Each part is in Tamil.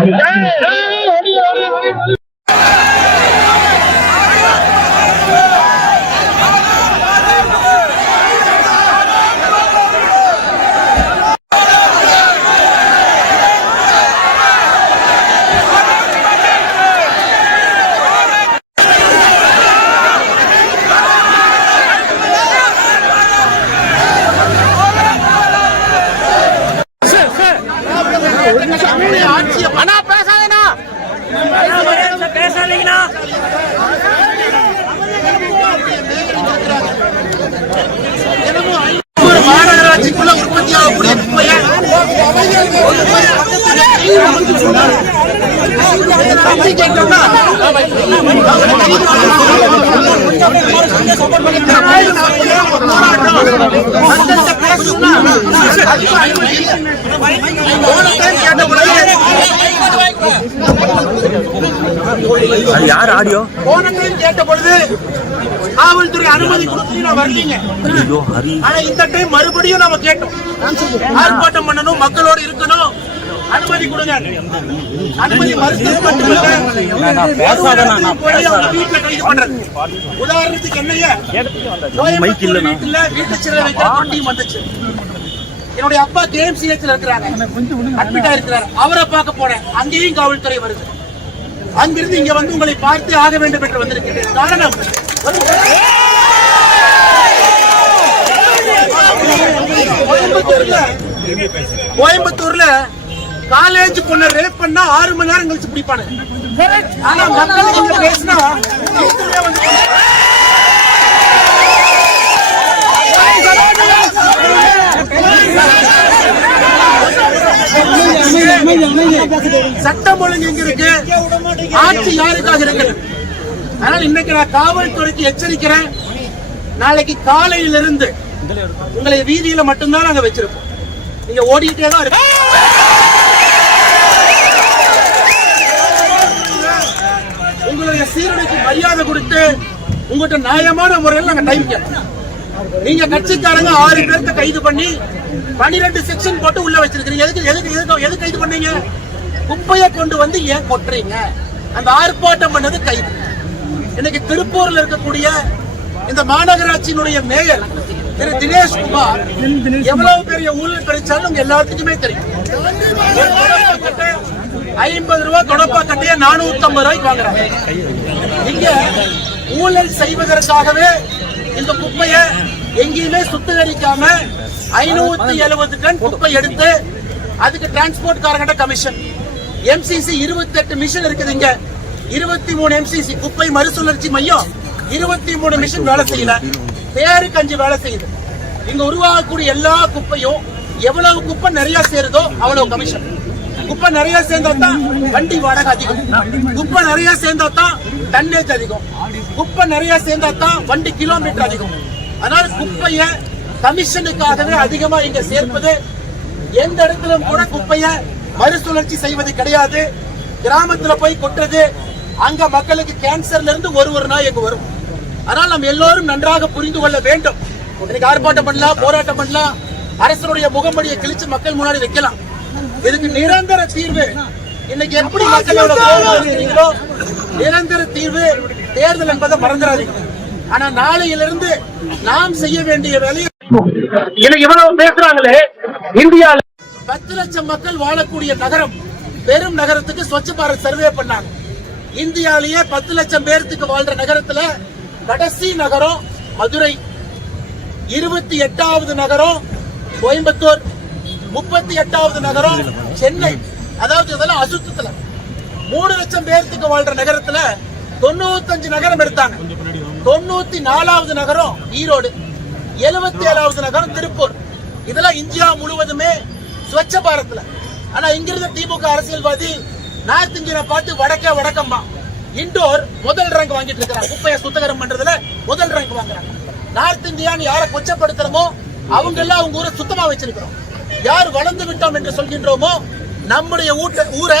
Ei, ei! அது யார் ஆடியோ? போன டைம் கேட்ட பொழுது காவல்துறை அனுமதி கொடுத்து நான் வரலீங்க ஆனா இந்த டைம் மறுபடியும் நாம கேட்டோம். ஆர்ப்பாட்டம் பண்ணணும் மக்களோட இருக்கணும். அனுமதி கொடுங்க. அனுமதி மறுத்தது மட்டுமல்ல வீட்டுல கைது பண்றது. உதாரணத்துக்கு என்னைய. வீட்டுல வீட்டு சிறை வைக்கிற வந்துச்சு. என்னுடைய அப்பா கேஎம்சிஹெச்ல இருக்கிறாங்க. அட்மிட் ஆயிருக்கிறார் அவரை பார்க்க போனேன் அங்கேயும் காவல்துறை வருது. அங்கிருந்து இங்க வந்து உங்களை பார்த்து ஆக வேண்டும் என்று வந்திருக்கிறேன். காரணம் கோயம்புத்தூர்ல கோயம்புத்தூர்ல காலேஜ் பொண்ணை ரேப் பண்ணா ஆறு மணி நேரம் கழிச்சு பிடிப்பானுங்க ஆனா மக்கள் இங்க பேசினா சட்டம் ஒழுங்கு எங்க இருக்கு? ஆட்சி யாருக்காக இருக்கு? அதனால இன்னைக்கு நான் காவல்துறைக்கு எச்சரிக்கிறேன். நாளைக்கு காலையிலிருந்து உங்களை வீதியில மட்டும்தான் நாங்க வச்சிருப்போம். நீங்க ஓடிட்டே தான் இருக்கு சீரழிக்கு மரியாதை கொடுத்து உங்கள்கிட்ட நியாயமான முறையில் நாங்க டைம் கேட்போம் நீங்க கட்சிக்காரங்க ஆறு பேர்த்த கைது பண்ணி பனிரெண்டு செக்ஷன் போட்டு உள்ள வச்சிருக்கீங்க எதுக்கு எதுக்கு எதுக்கு எதுக்கு கைது பண்ணீங்க? குப்பையை கொண்டு வந்து ஏன் கொட்டுறீங்க? அந்த ஆர்ப்பாட்டம் பண்ணது கைது. இன்னைக்கு திருப்பூர்ல இருக்கக்கூடிய இந்த மாநகராட்சியினுடைய மேயர் திரு தினேஷ் குமார் எவ்வளவு பெரிய ஊழல் கிடைச்சாலும் எல்லாத்துக்குமே தெரியும். ஐம்பது ரூபாய் தொடப்பா கட்டிய நானூத்தி ஐம்பது ரூபாய்க்கு வாங்குறாங்க. இங்க ஊழல் செய்வதற்காகவே இந்த குப்பையை எங்கேயுமே சுத்திகரிக்காம ஐநூத்தி எழுபது டன் குப்பை எடுத்து அதுக்கு டிரான்ஸ்போர்ட் காரங்கிட்ட கமிஷன் எம்சிசி இருபத்தி எட்டு மிஷின் இருக்குது இங்க. இருபத்தி மூணு எம்சிசி குப்பை மறுசுழற்சி மையம் இருபத்தி மூணு மிஷின் வேலை செய்யல. பேருக்கு அஞ்சு வேலை செய்யுது. இங்க உருவாகக்கூடிய எல்லா குப்பையும் எவ்வளவு குப்பை நிறைய சேருதோ அவ்வளவு கமிஷன் குப்பை நிறைய சேர்ந்தா தான் வண்டி வாடகை அதிகம். குப்பை நிறைய சேர்ந்தா தான் டன்னேஜ் அதிகம். குப்பை நிறைய சேர்ந்தா தான் வண்டி கிலோமீட்டர் அதிகம். அதனால குப்பைய கமிஷனுக்காகவே அதிகமா இங்க சேர்ப்பது எந்த இடத்திலும் கூட குப்பைய மறுசுழற்சி செய்வது கிடையாது. கிராமத்துல போய் கொட்டுறது அங்க மக்களுக்கு கேன்சர்ல இருந்து ஒரு ஒரு நாள் இங்க வரும். அதனால் நம்ம எல்லோரும் நன்றாக புரிந்து கொள்ள வேண்டும். இன்னைக்கு ஆர்ப்பாட்டம் பண்ணலாம் போராட்டம் பண்ணலாம். அரசனுடைய முகமடியை கிழிச்சு மக்கள் முன்னாடி வைக்கலாம். இதுக்கு நிரந்தர தீர்வு. இன்னைக்கு எப்படி மக்களோட நிரந்தர தீர்வு தேர்தல் என்பதை மறந்துடாதீங்க. ஆனா நாளையிலிருந்து நாம் செய்ய வேண்டிய வேலையை இன்னைக்கு இவ்வளவு பேசுறாங்களே இந்தியால பத்து லட்சம் மக்கள் வாழக்கூடிய நகரம் பெரும் நகரத்துக்கு ஸ்வச்ச பாரத் சர்வே பண்ணாங்க. இந்தியாலேயே பத்து லட்சம் பேர்த்துக்கு வாழ்ற நகரத்துல கடைசி நகரம் மதுரை. இருபத்தி எட்டாவது நகரம் கோயம்புத்தூர். முப்பத்தி எட்டாவது நகரம் சென்னை. அதாவது இதெல்லாம் அசுத்தத்துல. மூணு லட்சம் பேர்த்துக்கு வாழ்ற நகரத்துல தொண்ணூத்தஞ்சு நகரம் எடுத்தாங்க. தொண்ணூத்தி நாலாவது நகரம் ஈரோடு. எழுபத்தி ஏழாவது நகரம் திருப்பூர். இதெல்லாம் இந்தியா முழுவதுமே ஸ்வச்ச பாரத்ல ஆனா இங்கிருந்த திமுக அரசியல்வாதி நார்த் இந்தியனை பார்த்து வடக்க வடக்கம்மா. இண்டோர் முதல் ரேங்க் வாங்கிட்டு இருக்கிறாங்க. குப்பையை சுத்தகரம் பண்றதுல முதல் ரேங்க் வாங்குறாங்க. நார்த் இந்தியான்னு யாரை கொச்சப்படுத்துறமோ அவங்க எல்லாம் அவங்க ஊரை சுத்தமா வச்சிருக்கிறோம். யார் வளர்ந்து விட்டோம் என்று சொல்கின்றோமோ நம்முடைய ஊட்ட- ஊரை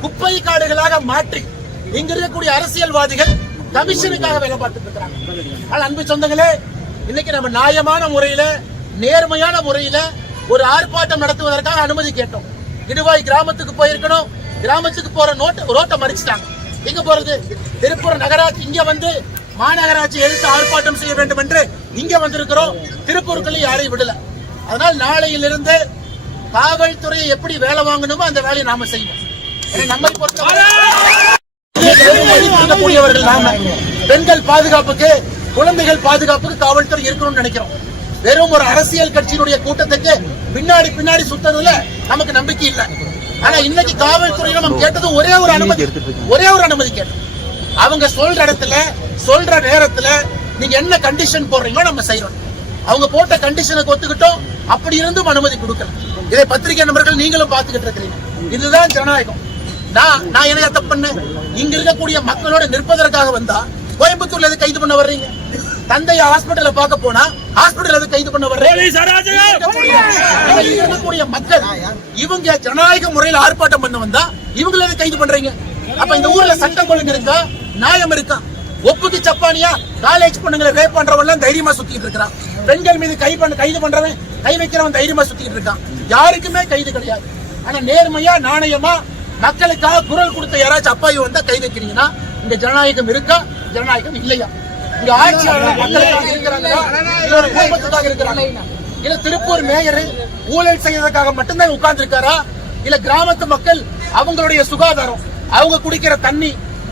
குப்பை காடுகளாக மாற்றி இங்க இருக்கக்கூடிய அரசியல்வாதிகள் கமிஷனுக்காக வேலை பார்த்துட்டு இருக்கிறாங்க. ஆனால் அன்பு சொந்தங்களே இன்னைக்கு நம்ம நியாயமான முறையில நேர்மையான முறையில ஒரு ஆர்ப்பாட்டம் நடத்துவதற்காக அனுமதி கேட்டோம். இடுவாய் கிராமத்துக்கு போயிருக்கணும். கிராமத்துக்கு போற நோட்டு ரோட்டை மறிச்சிட்டாங்க. எங்க போறது? திருப்பூர் நகராட்சி இங்க வந்து மாநகராட்சி எதிர்த்து ஆர்ப்பாட்டம் செய்ய வேண்டும் என்று இங்க வந்திருக்கிறோம். திருப்பூருக்குள்ள யாரையும் விடல. அதனால் நாளையிலிருந்து காவல்துறையை எப்படி வேலை வாங்கணுமோ அந்த வேலையை நாம செய்வோம். நம்மை பொறுத்தவரை கூடியவர்கள் நாம பெண்கள் பாதுகாப்புக்கு குழந்தைகள் பாதுகாப்புக்கு காவல்துறை இருக்கணும்னு நினைக்கிறோம். வெறும் ஒரு அரசியல் கட்சியினுடைய கூட்டத்துக்கு பின்னாடி பின்னாடி சுத்தறதுல நமக்கு நம்பிக்கை இல்ல. ஆனா இன்னைக்கு காவல்துறை நம்ம கேட்டது ஒரே ஒரு அனுமதி ஒரே ஒரு அனுமதி கேட்டோம். அவங்க சொல்ற இடத்துல சொல்ற நேரத்துல நீங்க என்ன கண்டிஷன் போடுறீங்களோ நம்ம செய்யறோம் அவங்க போட்ட கண்டிஷனுக்கு ஒத்துக்கிட்டோம். அப்படி இருந்தும் அனுமதி கொடுக்கல. இதை பத்திரிகை நண்பர்கள் நீங்களும் பார்த்துக்கிட்டு இருக்கிறீங்க. இதுதான் ஜனநாயகம். நான் நான் என்ன தப்பு பண்ணேன்? இங்க இருக்கக்கூடிய மக்களோட நிற்பதற்காக வந்தா கோயம்புத்தூர்ல எது கைது பண்ண வர்றீங்க? தந்தைய ஹாஸ்பிடல்ல பார்க்க போனா ஹாஸ்பிடல் எது கைது பண்ண வர்றீங்க? இருக்கக்கூடிய- மக்கள் இவங்க ஜனநாயக முறையில் ஆர்ப்பாட்டம் பண்ண வந்தா இவங்களை எது கைது பண்றீங்க? அப்ப இந்த ஊர்ல சட்டம் ஒழுங்கு இருக்கா? நியாயம் இருக்கா? ஒப்புக்கு சப்பானியா? காலேஜ் பொண்ணுங்களை ரேப் பண்றவன் தைரியமா சுத்திட்டு இருக்கான் பெண்கள் மீது கை பண்ண கைது பண்றவன் கை வைக்கிறவன் தைரியமா சுத்திட்டு இருக்கான். யாருக்குமே கைது கிடையாது. ஆனா நேர்மையா நாணயமா மக்களுக்காக குரல் கொடுத்த யாராச்சும் அப்பாயி வந்தா கை வைக்கிறீங்கன்னா இங்க ஜனநாயகம் இருக்கா? ஜனநாயகம் இல்லையா? இங்க ஆட்சியாளர் மக்களுக்காக இருக்கிறாங்களா? இல்ல ஒரு குடும்பத்துக்காக இருக்கிறாங்க இல்ல திருப்பூர் மேயர் ஊழல் செய்யறதுக்காக மட்டும்தான் உட்கார்ந்து இருக்காரா இல்ல கிராமத்து மக்கள் அவங்களுடைய சுகாதாரம் அவங்க குடிக்கிற தண்ணி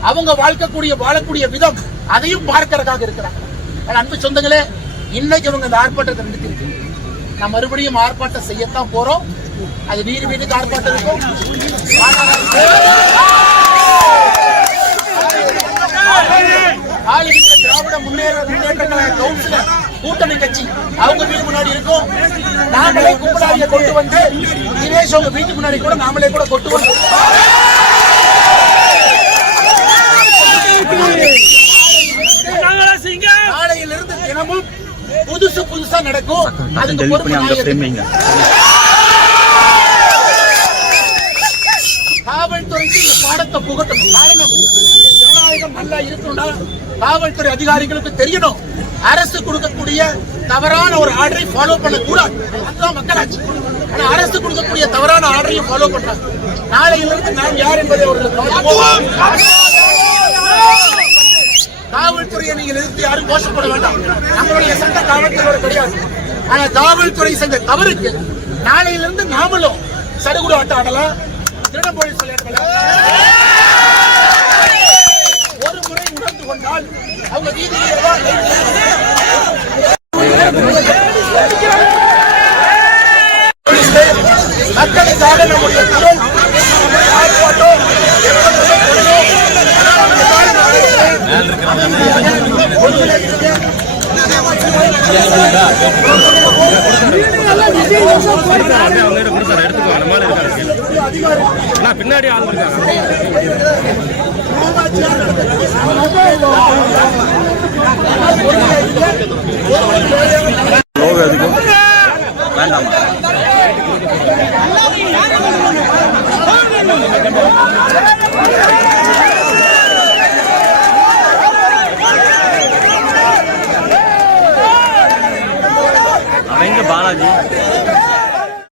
அவங்க வாழ்க்கக்கூடிய வாழக்கூடிய விதம் அதையும் பார்க்கறதுக்காக இருக்கிறாங்க. அன்பு சொந்தங்களே இன்னைக்கு இவங்க இந்த ஆர்ப்பாட்டத்தை நடத்திருக்கு நான் மறுபடியும் ஆர்ப்பாட்டம் செய்யத்தான் போறோம். அது நீர் வீட்டுக்கு ஆர்ப்பாட்டம் இருக்கும். ஆளுகின்ற திராவிட முன்னேற முன்னேற்ற கழக கவுன்சிலர் கூட்டணி கட்சி அவங்க வீடு முன்னாடி இருக்கும். நாமளே கும்பலாளிய கொண்டு வந்து தினேஷ் அவங்க வீட்டு முன்னாடி கூட நாமளே கூட கொண்டு வந்து அதுக்கு டெலிட் பண்ணி அங்க ஃப்ரேம். வைங்க. காவல்துறைக்கு இந்த பாடத்தை புகட்டணும். காரணம் ஜனநாயகம் நல்லா இருக்கணும்னா காவல்துறை அதிகாரிகளுக்கு தெரியணும். அரசு கொடுக்கக்கூடிய தவறான ஒரு ஆர்டரை ஃபாலோ பண்ணக்கூடாது. அதுதான் மக்களாட்சி. ஆனா அரசு கொடுக்கக்கூடிய தவறான ஆர்டரையும் ஃபாலோ பண்றாங்க. நாளையிலிருந்து நாம் யார் என்பதை காட்டுவோம். காவல்துறையை நீங்கள் எதிர்த்து யாரும் கோஷப்பட வேண்டாம். நம்மளுடைய சட்ட காவல்துறை கிடையாது. ஆனா காவல்துறை செஞ்ச தவறுக்கு நாளையிலிருந்து நாமளும் சடுகுடு ஆட்டம் ஆடலாம். திருட போலீஸ் ஒரு முறை உணர்ந்து கொண்டால் அவங்க வீதியில் வா, போலீஸே, மக்களுக்காக நம்முடைய குரல் நம்முடைய ஆர்ப்பாட்டம் எப்பொழுதுமே தொடரும். அவங்ககிட்ட கொடுத்தாரு எடுத்துக்கோ அந்த மாதிரி இருக்காரு அண்ணா பின்னாடி ஆள் இருக்காங்க லோகோ வேண்டாமா ਕੇ ਬਾਹਰ ਆ ਜੀ।